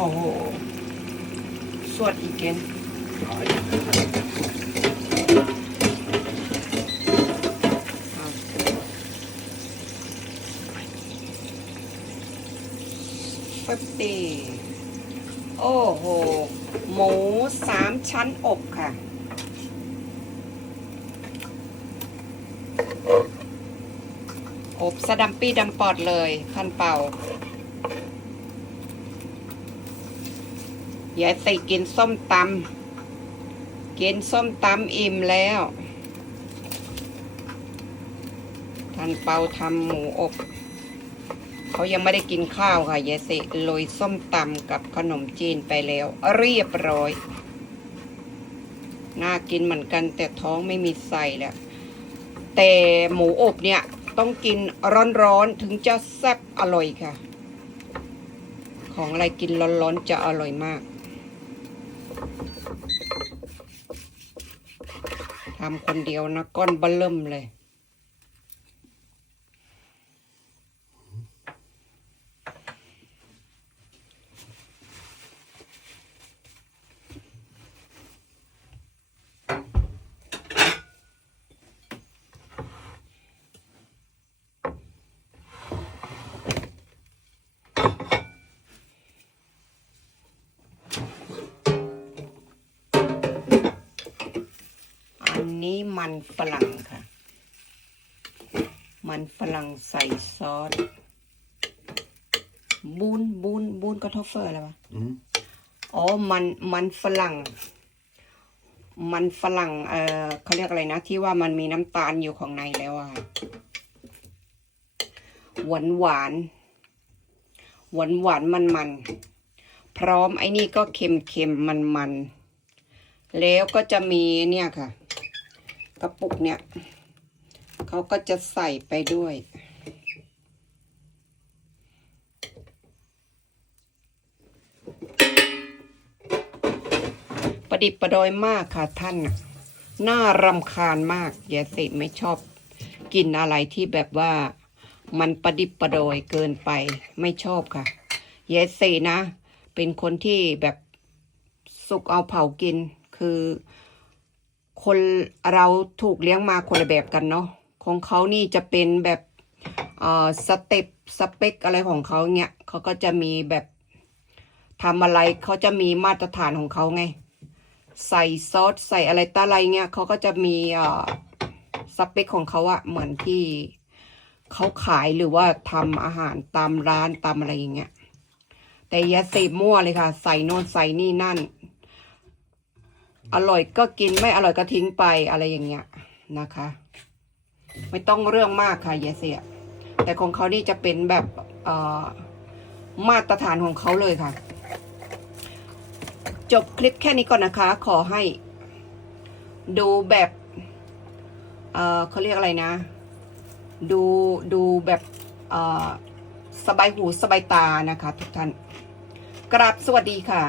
โอ้โหสวดอีกเกนฟบปีโอ้โห หมูสามชั้นอบค่ะอบสะดัมปี้ดำปอดเลย พันเป่า ยายติกินส้มตำกินส้มตำอิ่มแล้วท่านเปาทำหมูอบเขายังไม่ได้กินข้าวค่ะยายสิโรยส้มตำกับขนมจีนไปแล้ว เรียบร้อย น่ากินเหมือนกันแต่ท้องไม่มีใส่แล้ว แต่หมูอบเนี่ยต้องกินร้อนๆถึงจะแซ่บอร่อยค่ะ ของอะไรกินร้อนๆจะอร่อยมาก ทำคนเดียวนะก้อนเบะเริ่มเลย นนี้มันฝรั่งค่ะ มันฝรั่งใส่ซอส บูนบูนบูนกระทอฟเฟอร์อะไรวะ Mm. อ๋อ มันมันฝรั่ง มันฝรั่ง เอ่อเขาเรียกอะไรนะ ที่ว่ามันมีน้ำตาลอยู่ของในแล้วอะค่ะหวานหวานหวานหวานมันมันๆพร้อมไอ้นี่ก็เค็มเค็มมันมันๆแล้วก็จะมีเนี่ยค่ะ กระปุกเนี่ยเขาก็จะใส่ไปด้วย ประดิบประดอยมากค่ะท่านน่ะน่ารำคาญมากยายสิไม่ชอบกินอะไรที่แบบว่ามันประดิบประดอยเกินไปไม่ชอบค่ะยายสินะ เป็นคนที่แบบสุกเอาเผากินคือ คนเราถูกเลี้ยงมาคนละแบบกันเนาะของเขานี่จะเป็นแบบเอ่อสเต็ปสเปคอะไรของเขาเนี่ยเขาก็จะมีแบบทำอะไรเขาจะมีมาตรฐานของเขาไง ใส่ซอสใส่อะไรตาอะไรเงี้ยเขาก็จะมีเอ่อสเปคของเขาอะเหมือนที่เขาขายหรือว่าทำอาหารตามร้านตามอะไรอย่างเงี้ยแต่อย่าเสพมั่วเลยค่ะ ใส่โน่นใส่นี่นั่น อร่อยก็กินไม่อร่อยก็ทิ้งไปอะไรอย่างเงี้ยนะคะ ไม่ต้องเรื่องมากค่ะอย่าเสียแต่ของเขานี่จะเป็นแบบเอ่อมาตรฐานของเขาเลยค่ะ จบคลิปแค่นี้ก่อนนะคะ ขอให้ดูแบบเอ่อเขาเรียกอะไรนะ ดูดูแบบเอ่อสบายหูสบายตานะคะทุกท่าน กราบสวัสดีค่ะ